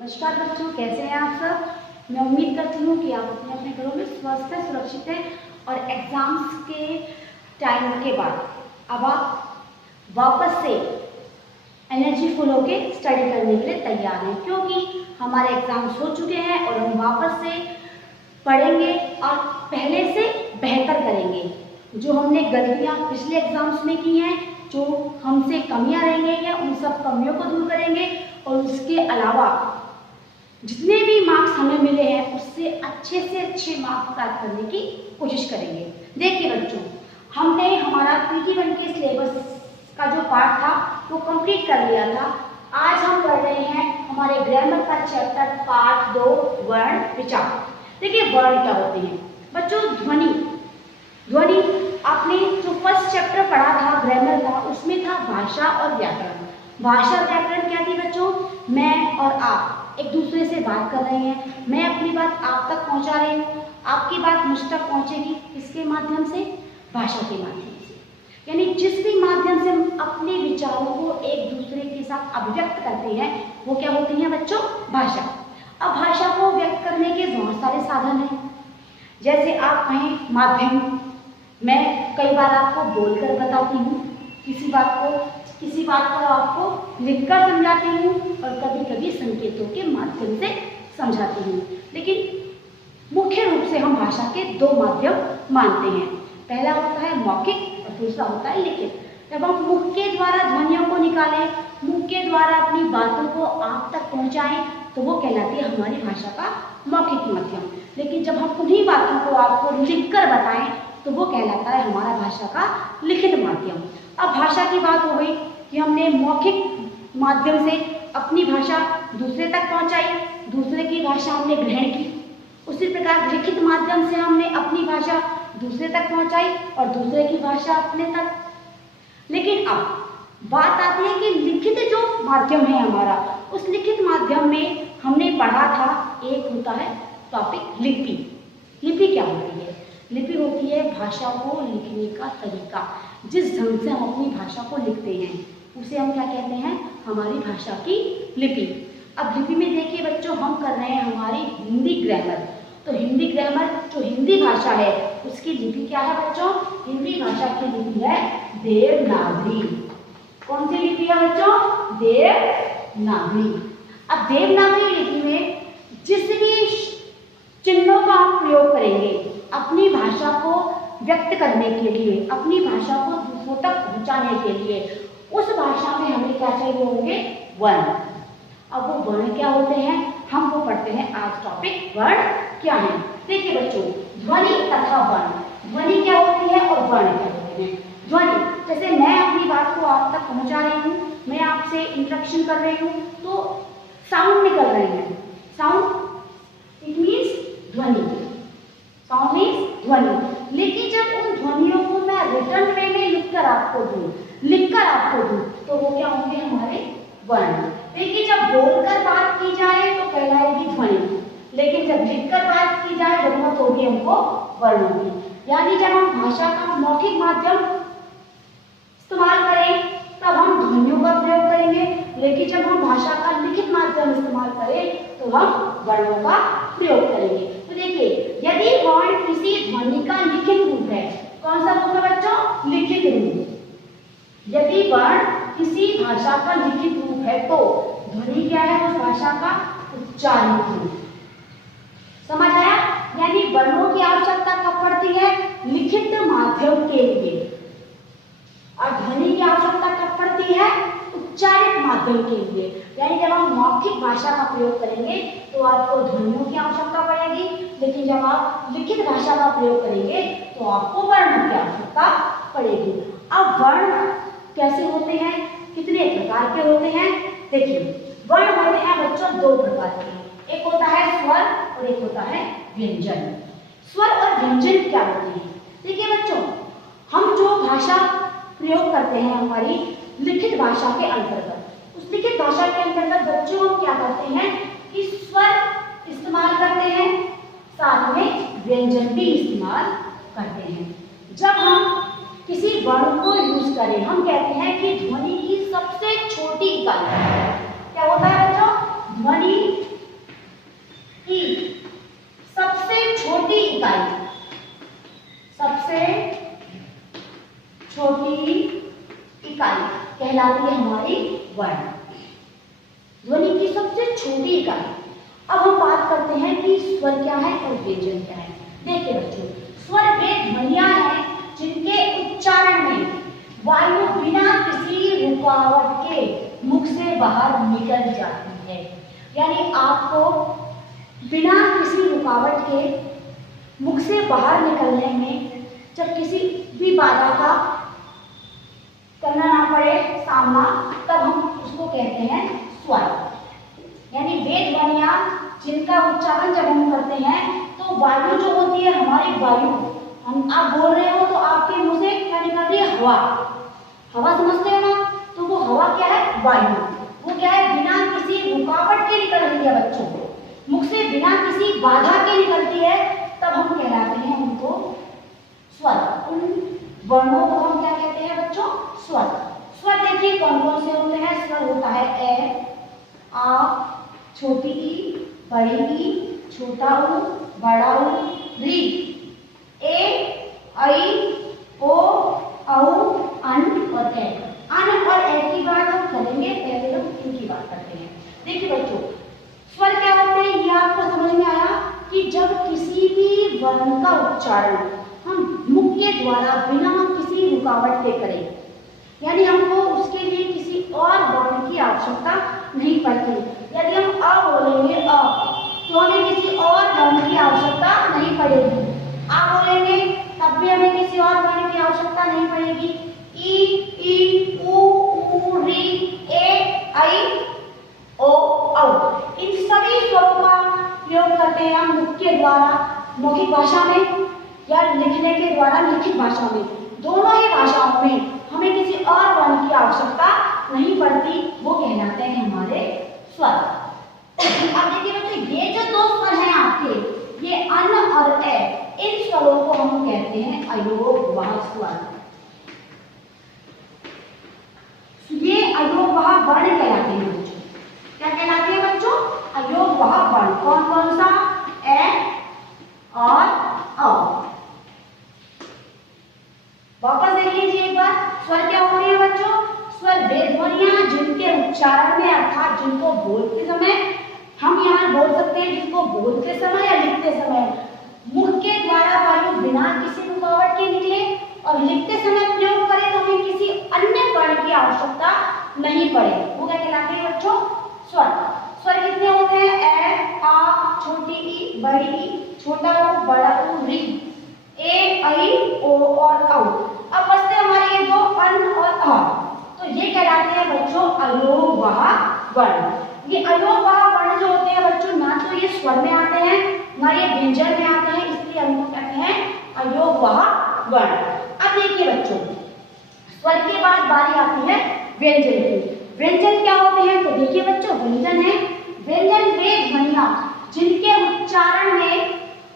नमस्कार बच्चों, कैसे हैं आप सब। मैं उम्मीद करती हूँ कि आप अपने अपने घरों में स्वस्थ हैं, सुरक्षित हैं और एग्जाम्स के टाइम के बाद अब आप वापस से एनर्जीफुल होके स्टडी करने के लिए तैयार हैं, क्योंकि हमारे एग्जाम्स हो चुके हैं और हम वापस से पढ़ेंगे और पहले से बेहतर करेंगे। जो हमने गलतियाँ पिछले एग्जाम्स में की हैं, जो हमसे कमियाँ रह गई हैं, उन सब कमियों को दूर करेंगे और उसके अलावा जितने भी मार्क्स हमें मिले हैं उससे अच्छे मार्क्स प्राप्त करने की कोशिश करेंगे। देखिए बच्चों, हमने हमारा PT1 के सिलेबस का जो पार्ट था वो कंप्लीट कर लिया था। आज हम पढ़ रहे हैं हमारे ग्रामर का चैप्टर पार्ट 2 वर्ण विचार। देखिए वर्ण क्या होते हैं बच्चों। ध्वनि आपने जो फर्स्ट चैप्टर पढ़ा था ग्रामर का, उसमें था भाषा और व्याकरण। भाषा व्याकरण क्या थी बच्चों? मैं और आप एक दूसरे से बात कर रहे हैं, मैं अपनी बात आप तक पहुंचा रही हूँ, आपकी बात मुझ तक पहुंचेगी किसके माध्यम से? भाषा के माध्यम से। यानी जिस भी माध्यम से हम अपने विचारों को एक दूसरे के साथ अभिव्यक्त करते हैं वो क्या होती है बच्चों? भाषा। अब भाषा को व्यक्त करने के बहुत सारे साधन हैं। जैसे आप कहें माध्यम, मैं कई बार आपको बोलकर बताती हूँ किसी बात को आपको लिखकर समझाती हूँ और कभी कभी संकेतों के माध्यम से समझाती हूँ। लेकिन मुख्य रूप से हम भाषा के दो माध्यम मानते हैं। पहला होता है मौखिक और दूसरा होता है लिखित। जब हम मुख के द्वारा ध्वनियों को निकालें, मुख के द्वारा अपनी बातों को आप तक पहुँचाएं, तो वो कहलाती है हमारी भाषा का मौखिक माध्यम। लेकिन जब हम उन्हीं बातों को आपको लिखकर बताएं तो वो कहलाता है हमारा भाषा का लिखित माध्यम। अब भाषा की बात हो गई कि हमने मौखिक माध्यम से अपनी भाषा दूसरे तक पहुंचाई, दूसरे की भाषा हमने ग्रहण की। उसी प्रकार लिखित माध्यम से हमने अपनी भाषा दूसरे तक पहुंचाई और दूसरे की भाषा अपने तक। लेकिन अब बात आती है कि लिखित जो माध्यम है हमारा, उस लिखित माध्यम में हमने पढ़ा था एक होता है टॉपिक लिपि। लिपि क्या होती है? लिपि होती है भाषा को लिखने का तरीका। जिस ढंग से हम अपनी भाषा को लिखते हैं उसे हम क्या कहते हैं? हमारी भाषा की लिपि। अब लिपि में देखिए बच्चों, हम कर रहे हैं हमारी हिंदी ग्रामर। तो हिंदी ग्रामर जो हिंदी भाषा है उसकी लिपि क्या है बच्चों? हिंदी भाषा की लिपि है देवनागरी। कौन सी लिपि है बच्चों? देवनागरी। अब देवनागरी लिपि में जिस भी चिन्हों का हम प्रयोग करेंगे अपनी भाषा को व्यक्त करने के लिए, अपनी भाषा को दूसरों तक पहुंचाने के लिए, उस भाषा में हमें क्या चाहिए होंगे? वर्ण। अब वो वर्ण क्या होते हैं हम वो पढ़ते हैं आज। टॉपिक वर्ण क्या है? देखिए बच्चों, ध्वनि तथा वर्ण। ध्वनि क्या होती है और वर्ण क्या होते हैं? ध्वनि, जैसे मैं अपनी बात को आप तक पहुंचा रही हूँ, मैं आपसे इंटरेक्शन कर रही हूँ तो साउंड निकल रहे हैं। साउंड इट मीन्स ध्वनि। साउंड मीन्स ध्वनि। लेकिन जब उन ध्वनियों को मैं रिटर्न वे में लिखकर आपको दूं तो वो क्या होंगे? हमारे वर्ण। देखिए, जब बोलकर बात की जाए तो कहलाएगी ध्वनि, लेकिन जब लिखकर बात की जाए जरूरत होगी हमको वर्ण की। यानी जब हम भाषा का मौखिक माध्यम इस्तेमाल करें तब हम ध्वनियों का प्रयोग करेंगे, लेकिन जब हम भाषा का लिखित माध्यम इस्तेमाल करें तो हम वर्णों का प्रयोग करेंगे। तो देखिए, यदि वर्ण किसी ध्वनि का लिखित रूप है, कौन सा रूप है बच्चों? लिखित रूप। यदि वर्ण किसी भाषा का लिखित रूप है तो ध्वनि क्या है? उस भाषा का उच्चारित रूप। समझ आया? यानी वर्णों की आवश्यकता कब पड़ती है? लिखित माध्यम के लिए। और ध्वनि की आवश्यकता कब पड़ती है? उच्चारित माध्यम के लिए। यानी जब हम मौखिक भाषा का प्रयोग करेंगे तो आपको ध्वनियों की आवश्यकता पड़ेगी, लेकिन जब आप लिखित भाषा का प्रयोग करेंगे तो आपको वर्णों की आवश्यकता पड़ेगी। अब वर्ण कैसे होते हैं? कितने प्रकार के होते हैं? देखिए, वर्ण होते हैं बच्चों दो प्रकार के। एक होता है स्वर और एक होता है व्यंजन। स्वर और व्यंजन क्या होते हैं? देखिए बच्चों, हम जो भाषा प्रयोग करते हैं हमारी लिखित भाषा के अंतर्गत, उस लिखित भाषा के अंतर्गत बच्चों हम क्या करते हैं कि स्वर इस्तेमाल करते हैं, साथ में व्यंजन भी इस्तेमाल करते हैं। जब हम किसी वर्ण को यूज करें, हम कहते हैं कि ध्वनि की सबसे छोटी इकाई क्या होता है बच्चों? ध्वनि कहलाती है हमारी वर्ण। ध्वनि की सबसे छोटी इकाई। अब हम बात करते हैं कि स्वर क्या है और व्यंजन क्या है। देखिए बच्चों, स्वर वे ध्वनियां हैं जिनके उच्चारण में वायु बिना किसी रुकावट के मुख से बाहर निकल जाती है। यानी आपको बिना किसी रुकावट के मुख से बाहर निकलने में जब किसी भी बाधा का करना ना पड़े सामना, तब हम उसको कहते हैं स्वर। यानी वे ध्वनियां जिनका उच्चारण जब हम करते हैं तो वायु जो होती है हमारी वायु, हम आप बोल रहे हो तो आपके मुंह से क्या निकल रही है? हवा। हवा समझते हो ना? तो वो हवा क्या है? वायु। वो क्या है? बिना किसी रुकावट के निकल रही है बच्चों, मुख से बिना किसी बाधा के निकलती है, तब हम कहलाते हैं उनको स्वर। उन वर्णों को हम क्या कहते हैं बच्चों? स्वर। स्वर देखिए कौन कौन से होते हैं। स्वर होता है ए, आ, छोटी ई, बड़ी ई, छोटा ऊ, बड़ा ऊ, री। ए, ऐ, ओ, औ, अन और ए। अन और ए की बात हम करेंगे, पहले हम इनकी बात करते हैं। देखिए बच्चों, स्वर क्या होते हैं ये आपको समझ में आया कि जब किसी भी वर्ण का उच्चारण हम मुख के द्वारा बिना किसी रुकावट के करें, यानी हमको उसके लिए किसी और वर्ण की आवश्यकता नहीं पड़ती। यदि हम अ बोलेंगे अ, तो हमें किसी और वर्ण की आवश्यकता नहीं पड़ेगी। आ बोलेंगे तब भी हमें किसी और वर्ण की आवश्यकता नहीं पड़ेगी। ई, ऊ, री, ए, ऐ, ओ, औ, इन सभी स्वरों का प्रयोग करते हैं हम मुख के द्वारा मौखिक भाषा में या लिखने के द्वारा लिखित भाषा में। दोनों ही भाषाओं में हमें किसी और वर्ण की आवश्यकता नहीं पड़ती, वो कहलाते हैं हमारे स्वर। अब देखिए बच्चों, ये जो दो स्वर हैं आपके, ये अन और ए, इन स्वरों को हम कहते हैं अयोगवाह स्वर। ये अयोगवाह वर्ण कहलाते हैं बच्चों। क्या कहलाते हैं बच्चों? अयोगवाह वर्ण। कौन कौन सा? ए और औ। वापस देख लीजिए एक बार, स्वर क्या होते हैं बच्चों? स्वर वे ध्वनियां जिनके उच्चारण में अर्थात जिनको बोलते समय, हम यहाँ बोल सकते हैं जिनको बोलते समय या लिखते समय मुख के द्वारा वायु बिना किसी रुकावट के निकले, और लिखते समय प्रयोग करें तो हमें किसी अन्य वर्ण की आवश्यकता नहीं पड़े, वो क्या कहलाते हैं बच्चों? स्वर। स्वर कितने होते हैं? ए, आ, छोटी ई, बड़ी ई, छोटा ऊ, बड़ा ऊ, री, ए, ऐ, ओ और औ। अब बचते हमारे ये दो अन और अ, तो ये कहलाते हैं बच्चों अयोगवाह वर्ण। ये अयोगवाह वर्ण जो होते हैं बच्चों, ना तो ये स्वर में आते हैं ना ये व्यंजन में आते हैं, इसलिए हम कहते हैं अयोगवाह वर्ण। अब देखिए बच्चों, स्वर के बाद बारी आती है व्यंजन की। व्यंजन क्या होते हैं? तो देखिए बच्चों, व्यंजन है व्यंजन वे ध्वनियां जिनके उच्चारण में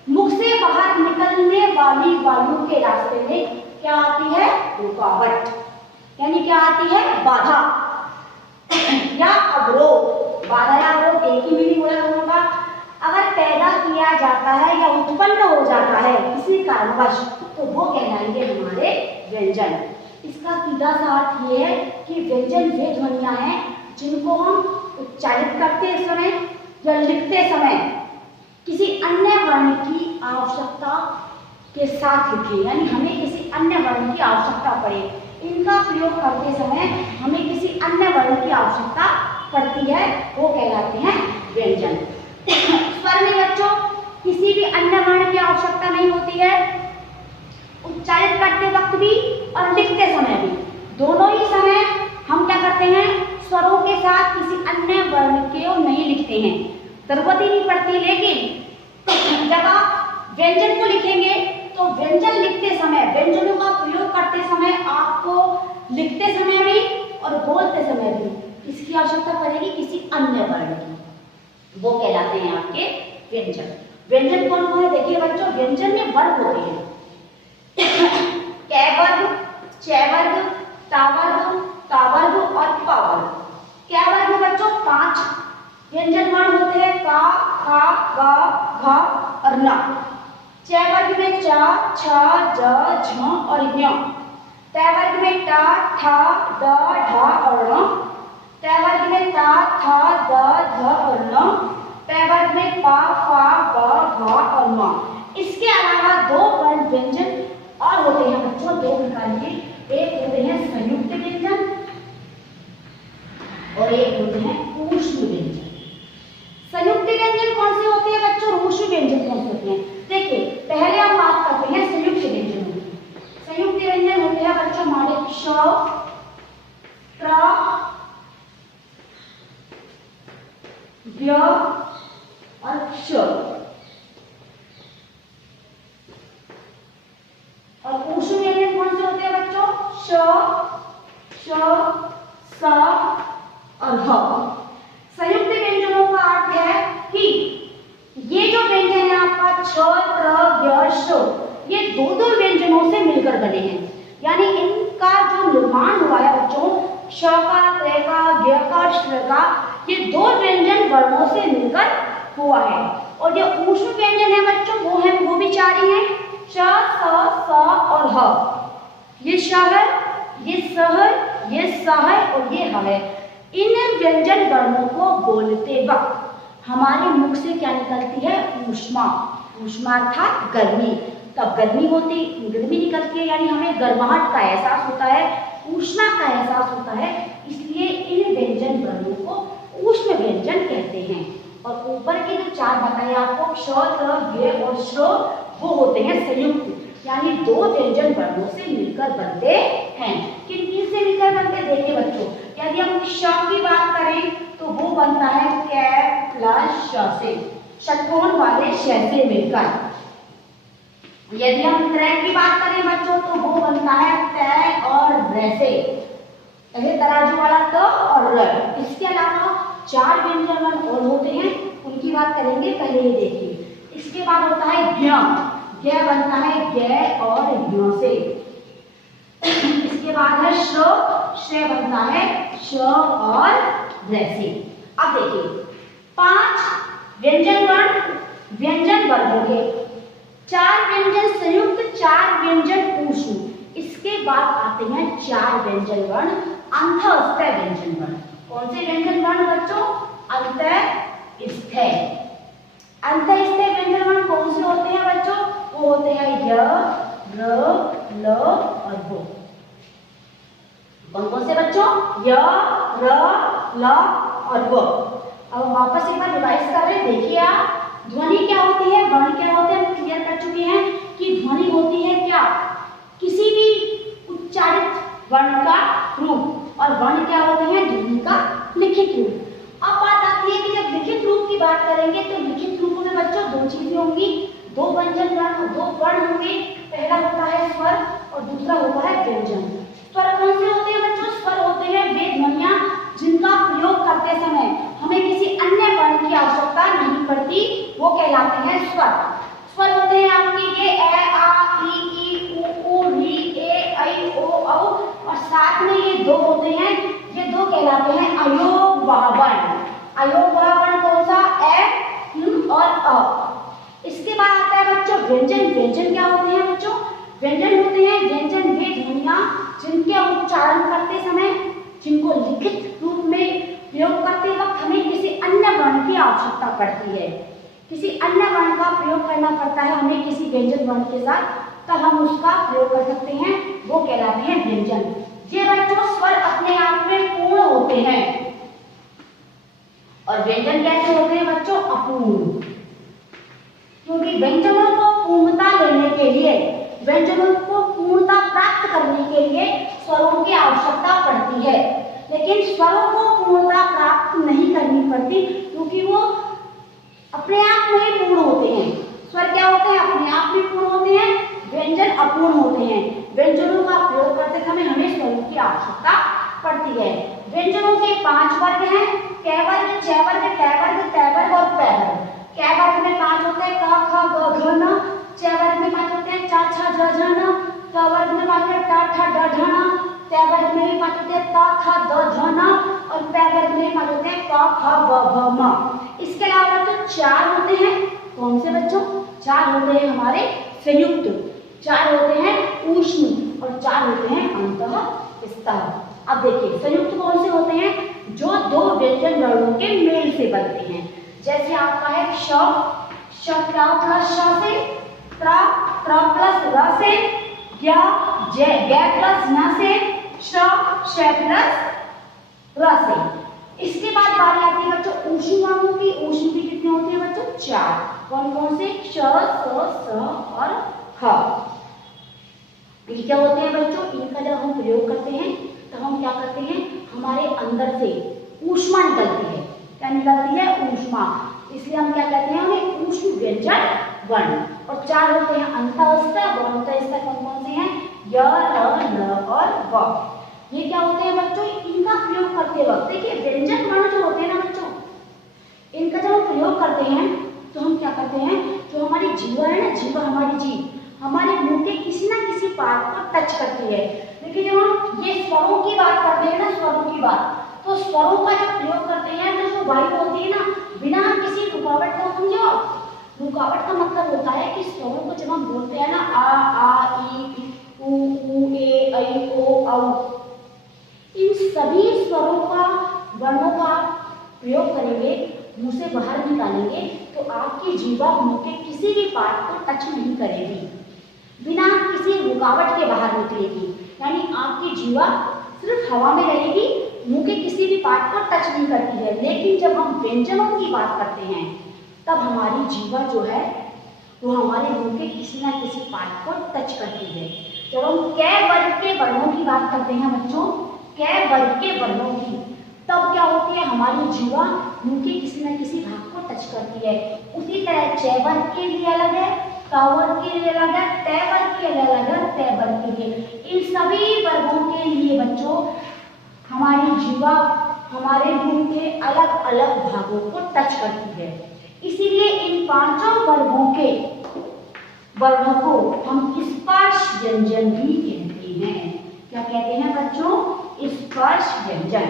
मुख से बाहर निकलने वाली वायु के रास्ते में क्या आती है? रुकावट। यानी क्या आती है? बाधा या अवरोध। बाधा या अवरोध एक ही मीनिंग बोला दोनों का। अगर पैदा किया जाता है या उत्पन्न हो जाता है किसी कारणवश, तो वो कहलाएंगे हमारे व्यंजन। इसका सीधा सा अर्थ ये है कि व्यंजन वे ध्वनियां हैं जिनको हम उच्चारित करते समय या लिखते समय किसी अन्य वर्ण की आवश्यकता के साथ लिखें, यानी हमें किसी अन्य वर्ण की आवश्यकता पड़े। इनका प्रयोग करते समय हमें किसी अन्य वर्ण की आवश्यकता पड़ती है, वो कहलाते हैं व्यंजन। स्वर में बच्चों किसी भी अन्य वर्ण की आवश्यकता नहीं होती है, उच्चारित करते वक्त भी और लिखते समय भी, दोनों ही समय हम क्या करते हैं? स्वरों के साथ किसी अन्य वर्ण को नहीं लिखते हैं, जरूरत ही नहीं पड़ती। लेकिन जब आप व्यंजन को लिखेंगे तो व्यंजन लिखते समय, व्यंजनों का प्रयोग करते समय आपको लिखते समय भी और बोलते समय भी इसकी आवश्यकता पड़ेगी किसी अन्य वर्ण की, वो कहलाते हैं आपके व्यंजन। व्यंजन कौन कौन है? देखिए बच्चों, व्यंजन में वर्ग होते हैं कै वर्ग, चै वर्ग, टा वर्ग, का वर्ग और पा वर्ग। कै वर्ग में बच्चों 5 व्यंजन वर्ण होते हैं, का, खा, गा, घा और ना। चै वर्ग में चा, छा, ज, झ और ञ। त वर्ग में टा, ठा, ड, ढ और ण। त वर्ग में ता, था, द, ध और न। त वर्ग में पा, फा, ब, भ और म। इसके अलावा दो वर्ण व्यंजन और होते हैं बच्चों, दो प्रकार के। एक होते हैं संयुक्त व्यंजन और एक होते हैं ऊष्म व्यंजन। संयुक्त व्यंजन कौन से होते हैं बच्चों, ऊष्म व्यंजन कौन से होते हैं? देखिए पहले हम बात करते हैं संयुक्त व्यंजन की। संयुक्त व्यंजन होते हैं बच्चों हमारे श, प्र, व्य और क्ष। और ऊष्म व्यंजन कौन से होते हैं बच्चों, श, श, स और ह। संयुक्त व्यंजनों का अर्थ है कि ये जो व्यंजन है आपका छ, त्र, व्य, श, ये दो दो व्यंजनों से मिलकर बने हैं। यानी इनका जो निर्माण हुआ है बच्चों, श का, त्र का, व्य का और श का, ये दो व्यंजन वर्णों से मिलकर हुआ है। और जो ऊष्म व्यंजन है बच्चों वो भी चार ही हैं, श, स और ह। ये श है, ये स है, ये स है और ये ह है। इन व्यंजन वर्णों को बोलते वक्त हमारे मुख से क्या निकलती है, ऊष्मा। ऊष्मा अर्थात गर्मी। तब गर्मी निकलती है, यानी हमें गर्माहट का एहसास होता है, ऊष्मा का एहसास होता है। इसलिए इन व्यंजन वर्णों को ऊष्म व्यंजन कहते हैं। और ऊपर के जो चार बताए आपको, क्ष, त्र, व्य और श, वो होते हैं संयुक्त, यानी दो व्यंजन वर्णों से मिलकर बनते हैं। किन किन से मिलकर बनते, देखिए बच्चों, यदि हम श की बात करें तो वो बनता है कै प्लस श से, षट्कोण वाले श से मिलकर। यदि हम त्र की बात करें बच्चों तो वो बनता है तै और र से, तराजू वाला त और र। इसके अलावा चार व्यंजन वर्ण और होते हैं, उनकी बात करेंगे, पहले ये देखिए। इसके बाद होता है ज्ञ, ज्ञ बनता है ग और य से। इसके बाद है श्र, श्र बनता है श और र से। अब देखिए 5 व्यंजन वर्ग हो गए, 4 व्यंजन संयुक्त, 4 व्यंजन ऊष्म। इसके बाद आते हैं 4 व्यंजन वर्ण अंतःस्थ व्यंजन वर्ण। कौन से व्यंजन वर्ण बच्चों, अंतःस्थ। अंतःस्थ व्यंजन वर्ण कौन से होते हैं बच्चों, वो होते हैं य, र, ल और व। कौन से बच्चों, य, र, ल और व। अब वापस एक बार रिवाइज कर रहे हैं, देखिए आप, ध्वनि क्या होती है, वर्ण क्या होते हैं, हम क्लियर कर चुके हैं कि ध्वनि होती है क्या, किसी भी उच्चारित वर्ण का रूप, और वर्ण क्या होते हैं, ध्वनि का लिखित रूप। अब बात आती है कि जब लिखित रूप की बात करेंगे तो लिखित रूप में बच्चों दो चीजें होंगी, दो व्यंजन वर्ण, दो वर्ण होंगे। पहला होता है स्वर और दूसरा होता है व्यंजन। स्वर कौन से होते हैं बच्चों, स्वर होते हैं वे ध्वनियां जिनका प्रयोग करते समय हमें किसी अन्य वर्ण की आवश्यकता नहीं पड़ती, वो कहलाते हैं स्वर। स्वर होते हैं आपके ये ए, आ, ई, उ, री, ए, ऐ, ओ, औ, और साथ में ये दो होते हैं, ये दो कहलाते हैं अयोगवाह वर्ण। अयोगवाह वर्ण कौन सा, ए और अ। इसके बाद आता है बच्चों व्यंजन। व्यंजन क्या होते हैं बच्चों, व्यंजन होते हैं व्यंजन वे ध्वनियां जिनके उच्चारण करते समय, जिनको लिखित रूप में प्रयोग करते वक्त हमें किसी अन्य वर्ण की आवश्यकता पड़ती है, किसी अन्य वर्ण का प्रयोग करना पड़ता है हमें किसी व्यंजन वर्ण के साथ, तब हम उसका प्रयोग कर सकते हैं, वो कहलाते हैं व्यंजन। ये बच्चों स्वर अपने आप में पूर्ण होते हैं और व्यंजन कैसे होते हैं बच्चों, अपूर्ण। क्योंकि व्यंजनों को पूर्णता लेने के लिए, व्यंजनों को पूर्णता प्राप्त करने के लिए स्वरों की आवश्यकता पड़ती है, लेकिन स्वरों को पूर्णता प्राप्त नहीं करनी पड़ती क्योंकि वो अपने आप में ही पूर्ण होते हैं। स्वर क्या होते हैं, अपने आप में पूर्ण होते हैं, व्यंजन अपूर्ण होते हैं। व्यंजनों का प्रयोग करते समय हमें स्वरों की आवश्यकता पड़ती है। व्यंजनों के 5 वर्ग हैं, कै वर्ग, च वर्ग, टै वर्ग, तै वर्ग और पै वर्ग। कै वर्ग में 5 होते हैं, क, ख, ग, घ, न। च वर्ग में 5 होते हैं, च, छ, ज, झ, न। ट वर्ग में 5 होते हैं, ट, ठ, ड, ढ, न। तै वर्ग में भी 5 होते हैं, त, थ, द, ध, न। और पै वर्ग में 5 होते हैं, क, ख, ग, घ, म। इसके अलावा जो 4 होते हैं, कौन से बच्चों, 4 होते हैं हमारे संयुक्त, 4 होते हैं ऊष्म। और 4 होते हैं अंतःस्थ। अब देखिए संयुक्त कौन से होते हैं, जो 2 व्यंजन वर्णों के मेल से बनते हैं। जैसे आपका है श प्लस श से, त्र प्लस र से, य प्लस न से, श प्लस र से। इसके बाद बारी आती है बच्चों ऊष्म वर्णों की। ऊष्म भी कितने होते हैं बच्चों, 4। कौन कौन से, श, स और ह। ये क्या होते हैं बच्चों, इनका जब हम प्रयोग करते हैं तो हम क्या करते हैं, हमारे अंदर से ऊष्मा निकलती है। क्या निकलती है, ऊष्मा। इसलिए हम क्या कहते हैं उन्हें ऊष्म व्यंजन वर्ण। और 4 होते हैं अंतःस्थ। अंतःस्थ कौन कौन से हैं, य, र, ल और व। ये क्या होते हैं बच्चों, इनका प्रयोग करते वक्त देखिए व्यंजन वर्ण जो होते हैं ना बच्चों, इनका जब हम प्रयोग करते हैं तो हम क्या करते हैं, जो हमारी जीवा है ना, जीवा हमारी जीभ हमारे मुंह के किसी ना किसी पार्ट को टच करती है। देखिए जब हम ये स्वरों की बात करते हैं ना, स्वरों की बात, तो स्वरों का जब प्रयोग करते हैं तो जो वायु होती है ना, बिना किसी रुकावट का, समझो रुकावट का मतलब होता है कि स्वरों को जब हम बोलते हैं ना, आ ई उ ए ऐ ओ औ, इन सभी स्वरों का वर्णों का प्रयोग करेंगे, मुंह से बाहर निकालेंगे तो आपकी जीवा मुंह के किसी भी पार्ट को टच नहीं करेगी, बिना किसी रुकावट के बाहर निकलेगी। यानी आपकी जीवा सिर्फ हवा में रहेगी, मुंह के किसी भी पार्ट को टच नहीं करती है। लेकिन जब हम व्यंजनों की बात करते हैं तब हमारी जीवा जो है वो हमारे मुंह के किसी ना किसी पार्ट को टच करती है। जब हम कै वर्ग के वर्णों की बात करते हैं बच्चों, कै वर्ग के वर्णों की, तब क्या होती है, हमारी जीवा मुंह के किसी न किसी भाग को टच करती है। उसी तरह च वर्ग के लिए अलग है, क वर्ग के लिए अलग है, ट वर्ग के लिए अलग है, त वर्ग के लिए। इन सभी वर्गों के लिए बच्चों हमारी जीवा हमारे मुंह के अलग अलग भागों को टच करती है। इसीलिए इन 5 वर्गों के वर्णों को हम स्पर्श व्यंजन भी कहते हैं। क्या कहते हैं बच्चों, स्पर्श व्यंजन।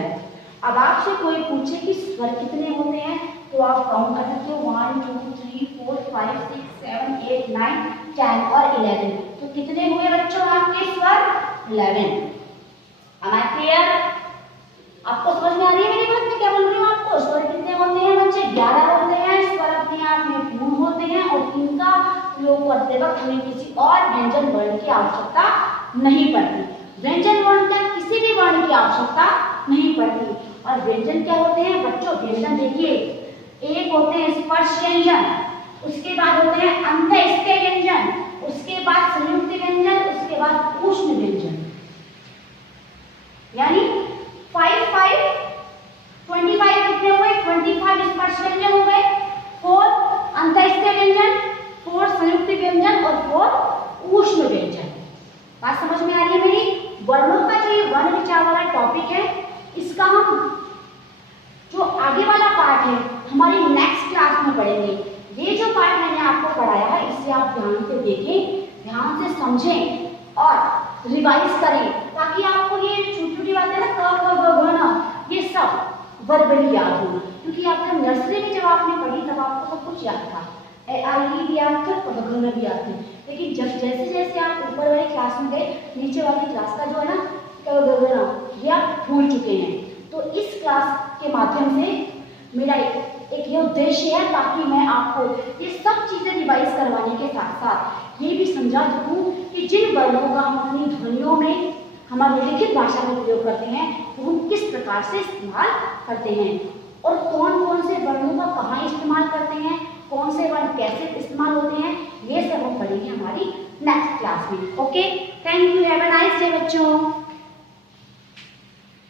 अब आपसे कोई पूछे कि स्वर कितने होते हैं तो आप काउंट कर सकते हो 1 2 3 4 5 6 7 8 9 10 और 11। तो कितने हुए बच्चों आपके स्वर, 11। अब आई क्लियर, आपको समझ में आ रही है मेरी बात, मैं क्या बोल रही हूँ आपको। स्वर कितने होते हैं बच्चे, 11 होते हैं। स्वर अपने आप में पूर्ण होते हैं और इनका प्रयोग करते वक्त हमें किसी और व्यंजन वर्ण की आवश्यकता नहीं पड़ती। व्यंजन वर्ण क्या, किसी भी वर्ण की आवश्यकता नहीं पड़ती। और व्यंजन क्या होते हैं बच्चों, व्यंजन देखिए, एक होते हैं स्पर्श व्यंजन, उसके बाद होते हैं अंतःस्थ व्यंजन, उसके बाद संयुक्त व्यंजन, उसके बाद ऊष्म व्यंजन। यानी 25 कितने हुए, 25 स्पर्श व्यंजन हो गए, 4 अंतःस्थ व्यंजन, 4 संयुक्त व्यंजन और 4 ऊष्म व्यंजन। बात समझ में आ रही है मेरी। वर्णों का जो ये वर्ण विचार वाला टॉपिक है, इसका हम जो आगे वाला पार्ट है हमारी नेक्स्ट क्लास में पढ़ेंगे। ये जो पार्ट मैंने आपको पढ़ाया है इसे आप ध्यान से देखें, ध्यान से समझें और रिवाइज करें, ताकि आपको ये छोटी छोटी बातें ना, क ख ग घ न, ये सब वर्बली याद हो। क्योंकि आपने नर्सरी में जब आपने पढ़ी तब आपको सब कुछ याद था, आई भी याद था, क ख भी याद थे। लेकिन जब जैसे जैसे आप ऊपर वाली क्लास में गए, नीचे वाली क्लास का जो है ना, क ग घ न, ये आप भूल चुके हैं। तो इस क्लास के माध्यम से मेरा एक ये उद्देश्य है, ताकि मैं आपको ये सब चीज़ें रिवाइज करवाने के साथ साथ ये भी समझा सकूं कि जिन वर्णों का हम अपनी ध्वनियों में हमारी लिखित भाषा में प्रयोग करते हैं तो हम किस प्रकार से इस्तेमाल करते हैं और कौन कौन से वर्णों का कहाँ इस्तेमाल करते हैं, कौन से वर्ण कैसे इस्तेमाल होते हैं, ये सब हम पढ़ेंगे हमारी नेक्स्ट क्लास में। Okay, thank you, have a nice day बच्चों।